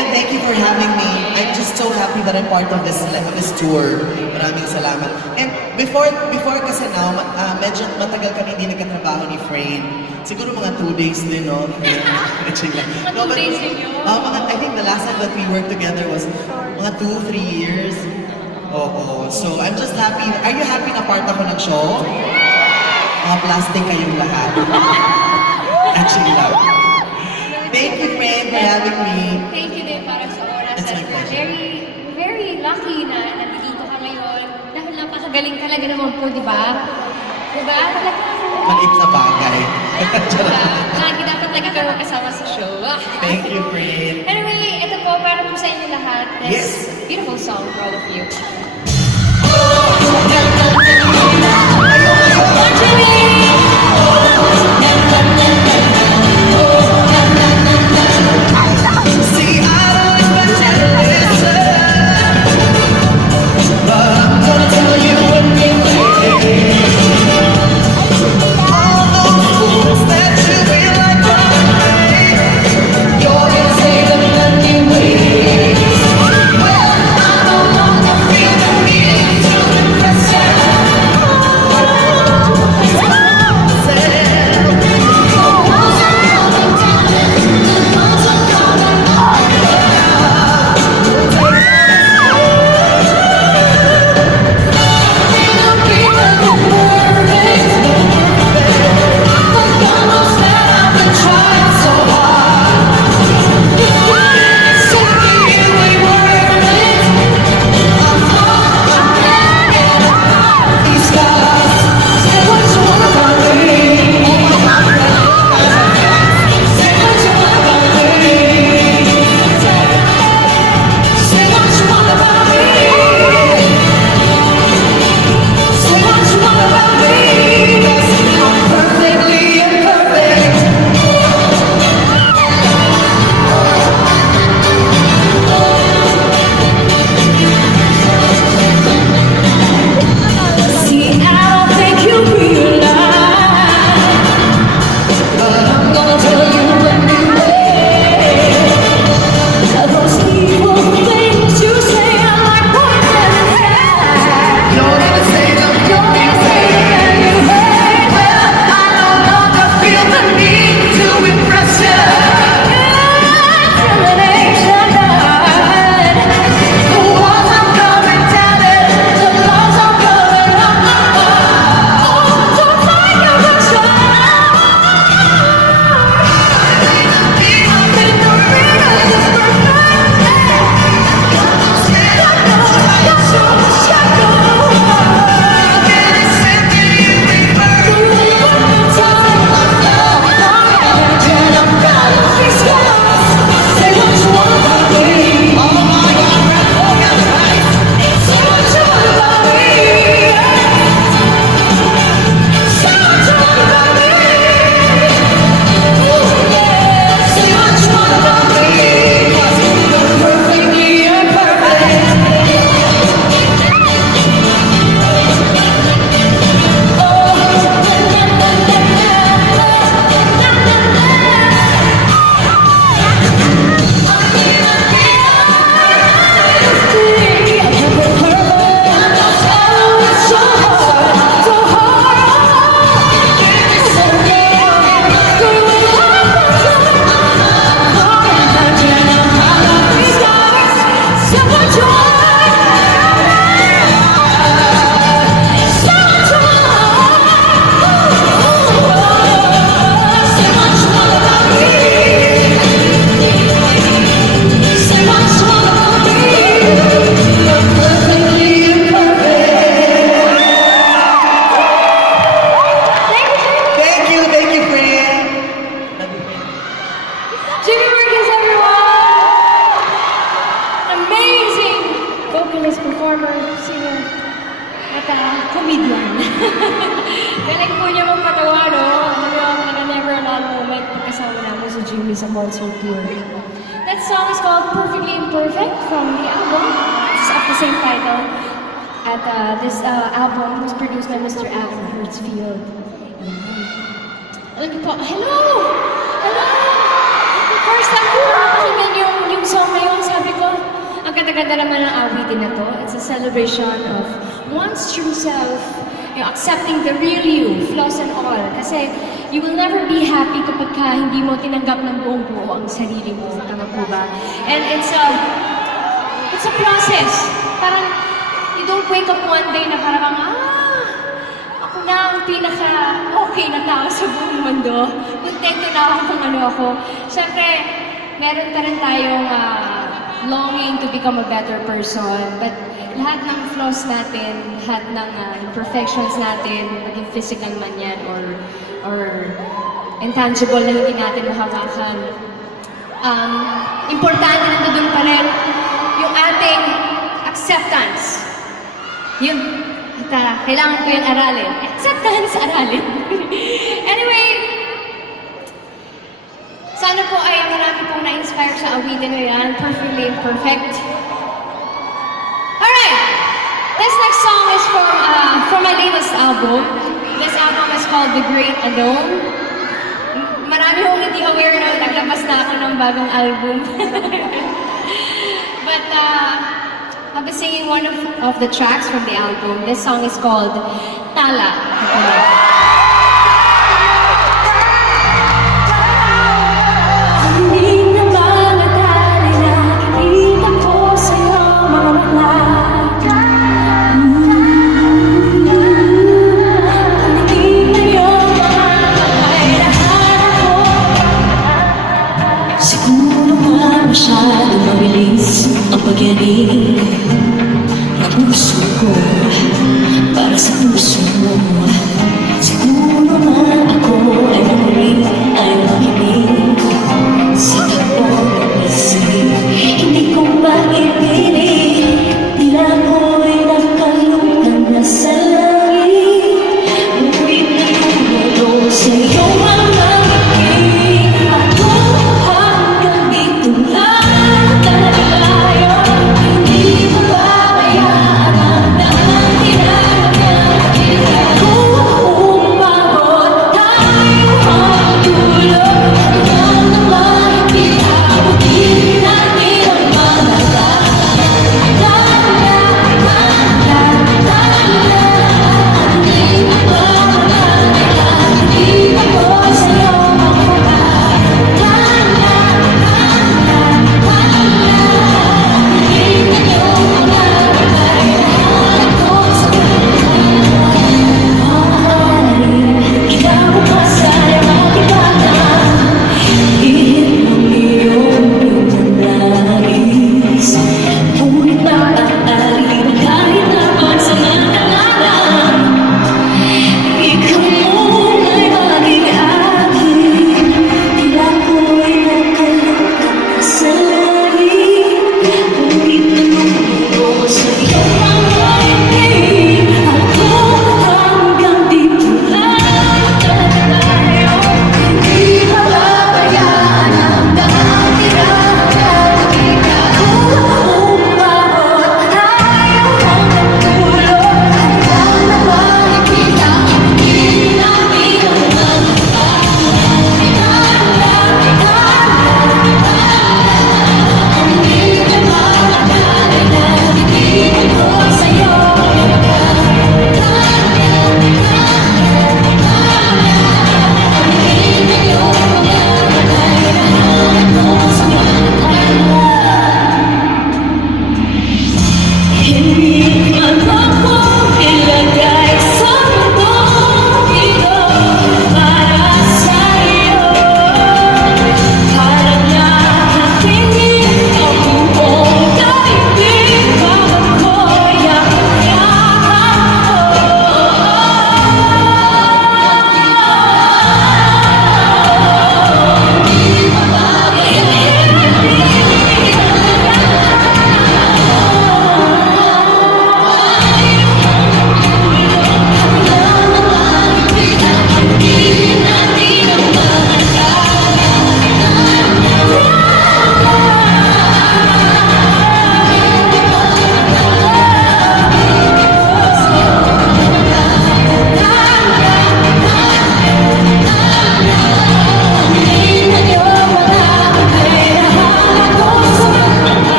again, thank you for having me. I'm just so happy that I'm part of this tour. Maraming salamat. And before kasi now, medyo matagal kami hindi nagkatrabaho ni Frame. Siguro mga 2 days din, no? Mga 2 days din yun? I think the last time that we worked together was mga 2-3 years. Oo. So, I'm just happy. Are you happy na part ako ng show? Mga plastic kayong lahat. Actually lang. Thank you, Frame, for having me. Thank you din para sa oras. It's my At pleasure. very lucky na nandito ka ngayon. Dahil napakagaling talaga naman po, di ba? Di ba? Maliit na bagay. Lagi dapat lagi kayo kasama sa show. Thank you, Frame. Anyway, ito po para po sa inyo lahat. This beautiful song for all of you. performer, singer, at comedian. Galing po niya magpatawa, no? Talaga never a dull moment pagkasama namin si Jimmy sa concert tour. That song is called Perfectly Imperfect from the album. It's of the same title. At this album was produced by Mr. Alvin Hertzfield. Alam niyo po, hello! Hello! First time ko napakinggan yung song na yun. ganda naman ng awitin na to. It's a celebration of one's true self, accepting the real you, flaws and all. Kasi you will never be happy kapag hindi mo tinanggap ng buong buo ang sarili mo. Tama po ba? And it's a process. Parang you don't wake up one day na parang, ako na ang pinaka-okay na tao sa buong mundo. Kontento na ako kung ano ako. Siyempre, meron pa rin tayong longing to become a better person. But lahat ng flaws natin, lahat ng imperfections natin, maging physical man yan or intangible na hindi natin mahawakan, importante na doon pa rin yung ating acceptance. Yun. At kailangan ko yung aralin. Acceptance, aralin. Anyway, sana po ay marami pong na-inspire sa awitin na yan. Perfectly imperfect. Alright! This next song is from my latest album. This album is called The Great Alone. Marami hong hindi aware na naglabas na ako ng bagong album. But I'll be singing one of the tracks from the album. This song is called Tala. Hindi na ba natali na kita ko sa'yo mga mata? Panitin na yung mga kamay na harap ko. Siguro nga masyadong mabilis ang pagyanig ng puso ko para sa puso mo.